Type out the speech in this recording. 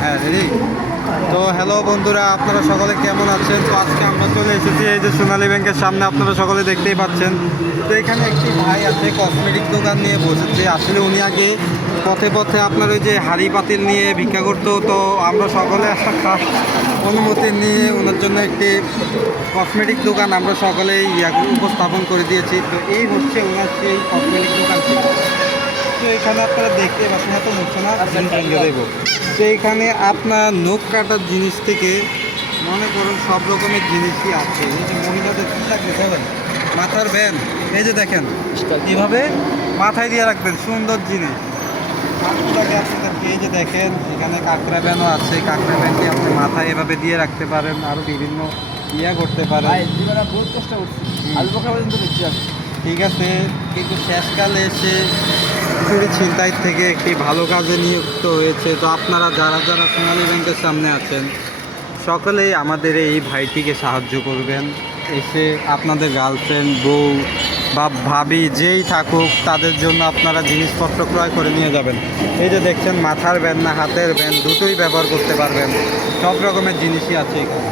হ্যাঁ রেডি। তো হ্যালো বন্ধুরা, আপনারা সকলে কেমন আছেন? তো আজকে আমরা চলে এসেছি এই যে সোনালী ব্যাংকের সামনে, আপনারা সকলে দেখতেই পাচ্ছেন। তো এখানে একটি ভাই আছে কসমেটিক দোকান নিয়ে বসেছে। আসলে উনি আগে পথে পথে আপনার ওই যে হাঁড়ি পাতিল নিয়ে ভিক্ষা করতো। তো আমরা সকলে একটা খাস অনুমতি নিয়ে ওনার জন্য একটি কসমেটিক দোকান আমরা সকলেই উপস্থাপন করে দিয়েছি। তো এই হচ্ছে ওনার সেই কসমেটিক দোকান ছিল। তো এখানে আপনারা দেখতে পাচ্ছেন, এত হচ্ছে না দেবো। তো এখানে আপনার নখ কাটার জিনিস থেকে মনে করুন সব রকমের জিনিসই আছে। এই যে মহিলাদের কী লাগবে বলেন, মাথার ব্যান, এই যে দেখেন এভাবে মাথায় দিয়ে রাখবেন, সুন্দর জিনিস। আপনাকে আপনাদেরকে এই যে দেখেন এখানে কাঁকড়া ব্যানও আছে। কাঁকড়া ব্যানকে আপনি মাথায় এভাবে দিয়ে রাখতে পারেন, আরও বিভিন্ন ইয়া করতে পারেন। বহুত চেষ্টা করছি, আলু পক্ষা পর্যন্ত নিচ্ছি আমি। ঠিক আছে, কিন্তু শেষকালে এসে চুরি ছিনতাই থেকে একটি ভালো কাজে নিযুক্ত হয়েছে। তো আপনারা যারা যারা সোনালী ব্যাংকের সামনে আছেন সকলেই আমাদের এই ভাইটিকে সাহায্য করবেন। এসে আপনাদের গার্লফ্রেন্ড, বউ বা ভাবি যেই থাকুক তাদের জন্য আপনারা জিনিসপত্র ক্রয় করে নিয়ে যাবেন। এই যে দেখছেন মাথার ব্যান্ড না হাতের ব্যান্ড দুটোই ব্যবহার করতে পারবেন, সব রকমের জিনিসই আছে এখানে।